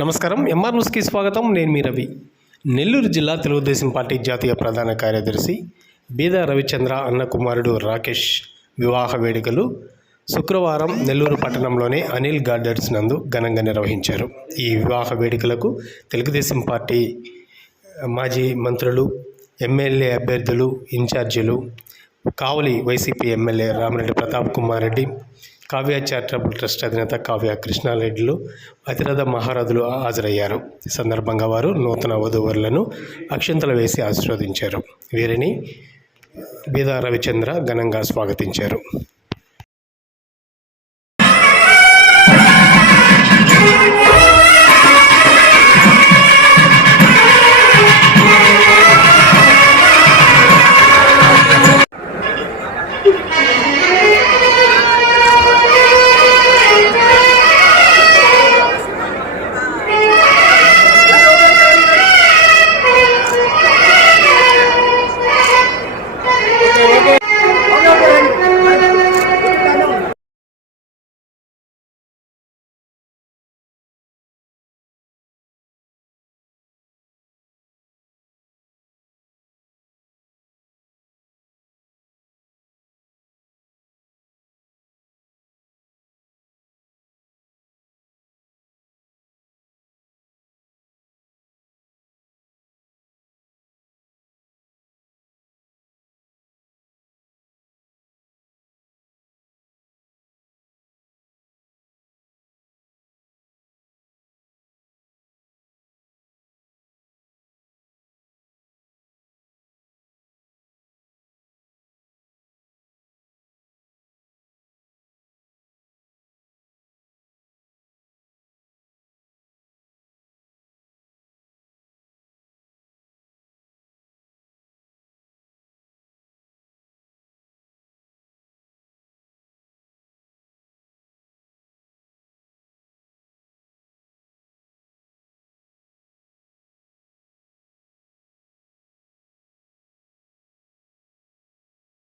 నమస్కారం, ఎంఆర్ న్యూస్కి స్వాగతం. నేను మీ రవి. నెల్లూరు జిల్లా తెలుగుదేశం పార్టీ జాతీయ ప్రధాన కార్యదర్శి బీద రవిచంద్ర అన్న కుమారుడు రాకేష్ వివాహ వేడుకలు శుక్రవారం నెల్లూరు పట్టణంలోని అనిల్ గార్డెన్స్ నందు ఘనంగా నిర్వహించారు. ఈ వివాహ వేడుకలకు తెలుగుదేశం పార్టీ మాజీ మంత్రులు, ఎమ్మెల్యే అభ్యర్థులు, ఇన్ఛార్జీలు, కావలి YCP MLA Ramireddy Pratap Kumar Reddy, Kavya charitable trust అధినేత కావ్య కృష్ణారెడ్డిలు, అతిరథ మహారథులు హాజరయ్యారు. ఈ సందర్భంగా వారు నూతన వధూవరులను అక్షింతలు వేసి ఆశీర్వదించారు. వీరిని బీద రవిచంద్ర ఘనంగా స్వాగతించారు.